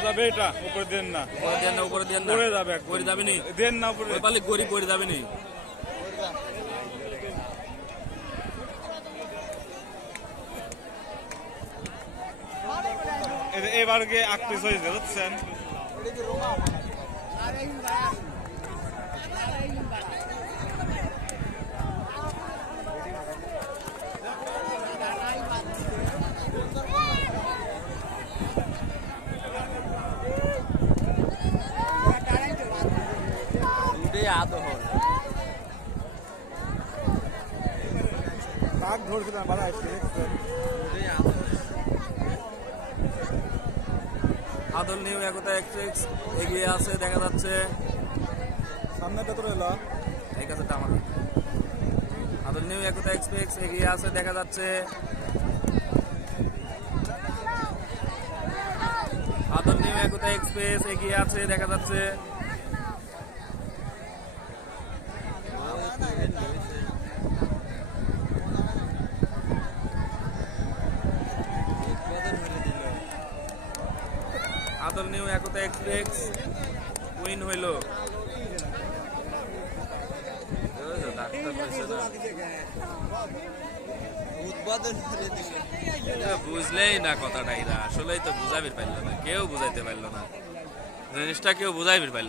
যাবে এটা উপরে না। দেন না উপরে যাবে যাবে না। গড়ি পড়ে এবার গিয়ে আকপিস হয়ে বুঝছেন? দুটোই আদো হল কাক বাধা আসছে আদল নিউ একতা এক্সপ্রেস এগিয়ে আছে দেখা যাচ্ছে। সামনেটা তো রইল এই কথাটা আমার আদল নিউ একতা এক্সপ্রেস এগিয়ে আছে দেখা যাচ্ছে। আদল নিউ একতা এক্সপ্রেস এগিয়ে আছে দেখা যাচ্ছে। নিউ একতা এক্সপ্রেস উইন হইল। বুঝলেই না কথাটা এরা। আসলেই তো বুঝাবির পারল না। কেউ বুঝাইতে পারল না। জিনিসটা কেউ বুঝাইবির পারল।